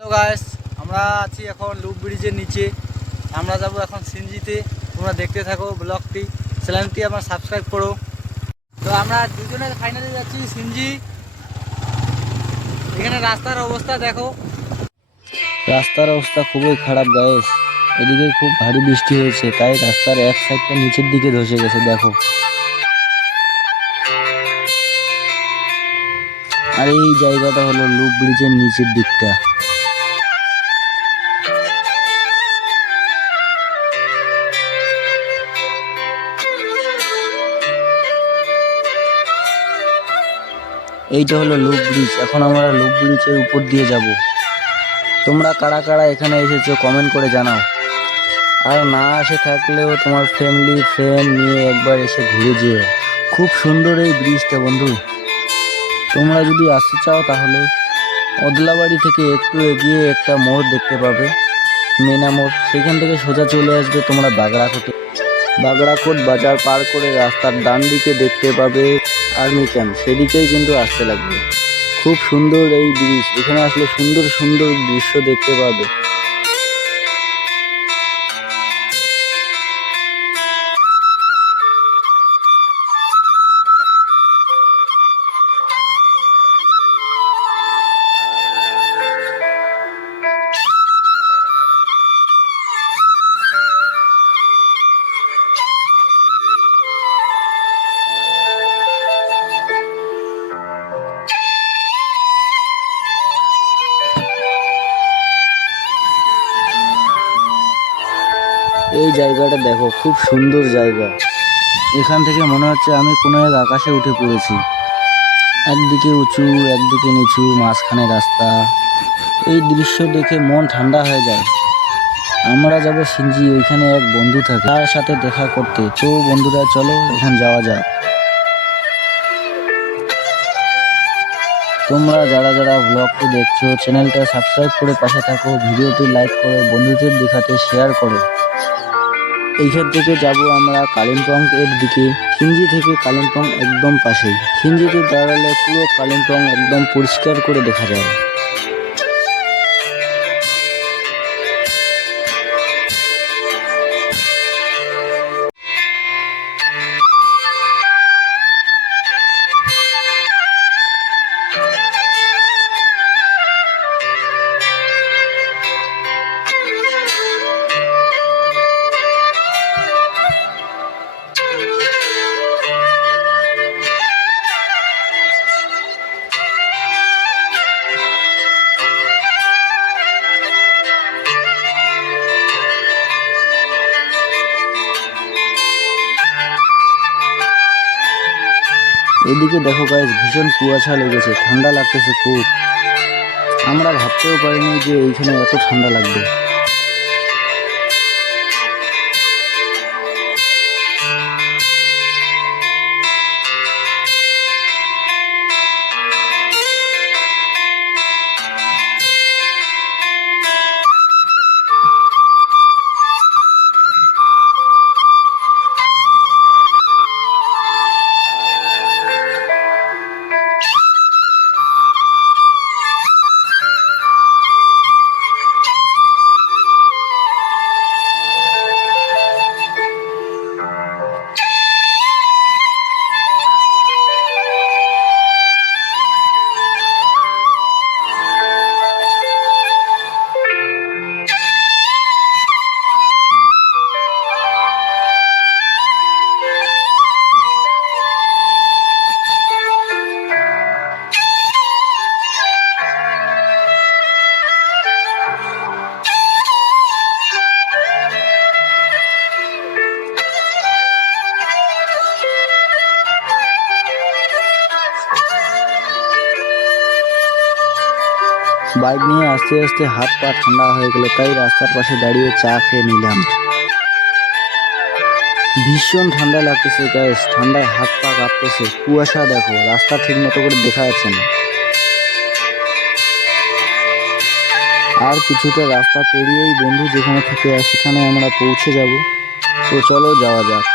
Hello guys, আমরা আছি এখন লুপ ব্রিজের নিচে। আমরা যাব এখন সিনজিতে। তোমরা দেখতে থাকো ব্লগটি, চ্যানেলটি আমার সাবস্ক্রাইব করো। তো আমরা দুজনে ফাইনালি যাচ্ছি সিনজি। এখানে রাস্তার অবস্থা দেখো, রাস্তার অবস্থা খুবই খারাপ গাইস। এদিকে খুব ভারী বৃষ্টি হয়েছে, তাই রাস্তার এক সাইডটা নিচের দিকে ধসে গেছে দেখো। আর এই জায়গাটা হলো লুপ ব্রিজের নিচের দিকটা। এইটা হলো লুপ ব্রিজ। এখন আমরা লুপ ব্রিজের উপর দিয়ে যাব। তোমরা কারা কারা এখানে এসেছো কমেন্ট করে জানাও। আর না আসে থাকলেও তোমার ফ্যামিলি ফ্রেন্ড নিয়ে একবার এসে ঘুরে যেও। খুব সুন্দর এই ব্রিজটা বন্ধু। তোমরা যদি আসতে চাও তাহলে অদলাবাড়ি থেকে একটু এগিয়ে একটা মোড় দেখতে পাবে, মেনা মোড়। সেখান থেকে সোজা চলে আসবে তোমরা বাগড়াকোটে। বাগড়াকোট বাজার পার করে রাস্তার ডান দিকে দেখতে পাবে আর্মি ক্যাম্প, সেদিকেই কিন্তু আসতে লাগবে। খুব সুন্দর এই ব্রিজ, এখানে আসলে সুন্দর সুন্দর দৃশ্য দেখতে পাবে। এই জায়গাটা দেখো, খুব সুন্দর জায়গা। এখান থেকে মনে হচ্ছে আমি কোনো এক আকাশে উঠে পড়েছি। একদিকে উঁচু একদিকে নিচু, মাঝখানে রাস্তা। এই দৃশ্য দেখে মন ঠান্ডা হয়ে যায়। আমরা যাব সিনজি, ওইখানে এক বন্ধু থাকে, তার সাথে দেখা করতে। তো বন্ধুরা চলো এখন যাওয়া যাক। তোমরা যারা যারা ব্লগটি দেখছো চ্যানেলটা সাবস্ক্রাইব করে পাশে থাকো, ভিডিওটি লাইক করো, বন্ধুদের দেখাতে শেয়ার করো। এইখান থেকে যাব আমরা কালিম্পং এর দিকে। খিঞ্জি থেকে কালিম্পং একদম পাশেই। খিঞ্জিতে দাঁড়ালে পুরো কালিম্পং একদম পরিষ্কার করে দেখা যায়। এদিকে দেখো গাইস, ভীষণ কুয়াশা লেগেছে, ঠান্ডা লাগতেছে খুব। আমরা ভাবতেও পারিনি যে এইখানে এত ঠান্ডা লাগবে। বাইক নিয়ে আস্তে আস্তে হাত পা ঠান্ডা হয়ে গেল, তাই রাস্তার পাশে দাঁড়িয়ে চা খেয়ে নিলাম। ভীষণ ঠান্ডা লাগতেছে গাইস, ঠান্ডায় হাত পা কাঁপতেছে। কুয়াশা দেখো, রাস্তা ঠিক মতো করে দেখা যাচ্ছে না। আর কিছুটা রাস্তা পেরিয়েই বন্ধু যেখানে থেকে সেখানে আমরা পৌঁছে যাব। তো চলো যাওয়া যাক।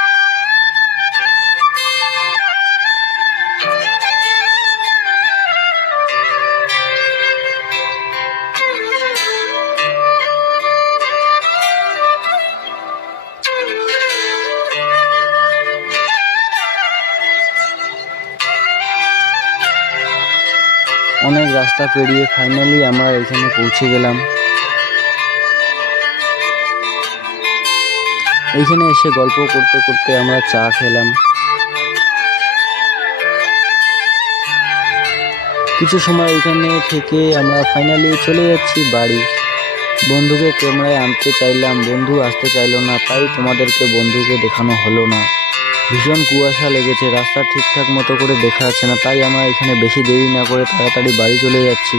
রাস্তা পেরিয়ে ফাইনালি আমরা এখানে পৌঁছে গেলাম। এইখানে এসে গল্প করতে করতে আমরা চা খেলাম। কিছু সময় এখানে থেকে আমরা ফাইনালি চলে যাচ্ছি বাড়ি। বন্ধুকে ক্যামেরায় আনতে চাইলাম, বন্ধু আসতে চাইলো না, তাই তোমাদেরকে বন্ধুকে দেখানো হলো না। ভীষণ কুয়াশা লেগেছে, রাস্তা ঠিকঠাক মতো করে দেখা যাচ্ছে না, তাই আমরা এখানে বেশি দেরি না করে তাড়াতাড়ি বাড়ি চলে যাচ্ছি।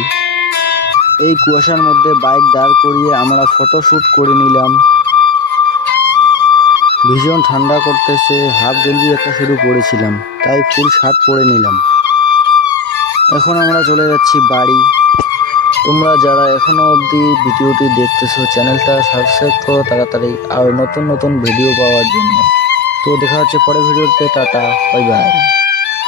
এই কুয়াশার মধ্যে বাইক দাঁড় করিয়ে আমরা ফটোশ্যুট করে নিলাম। ভীষণ ঠান্ডা করতেছে, হাফ গেঞ্জি একটা শুরু পরেছিলাম, তাই ফুল শার্ট পরে নিলাম। এখন আমরা চলে যাচ্ছি বাড়ি। তোমরা যারা এখনো অবধি ভিডিওটি দেখতেছো, চ্যানেলটা সাবস্ক্রাইব করো তাড়াতাড়ি, আর নতুন নতুন ভিডিও পাওয়ার জন্য। তো দেখা হচ্ছে পরের ভিডিওতে। Tata, bye bye.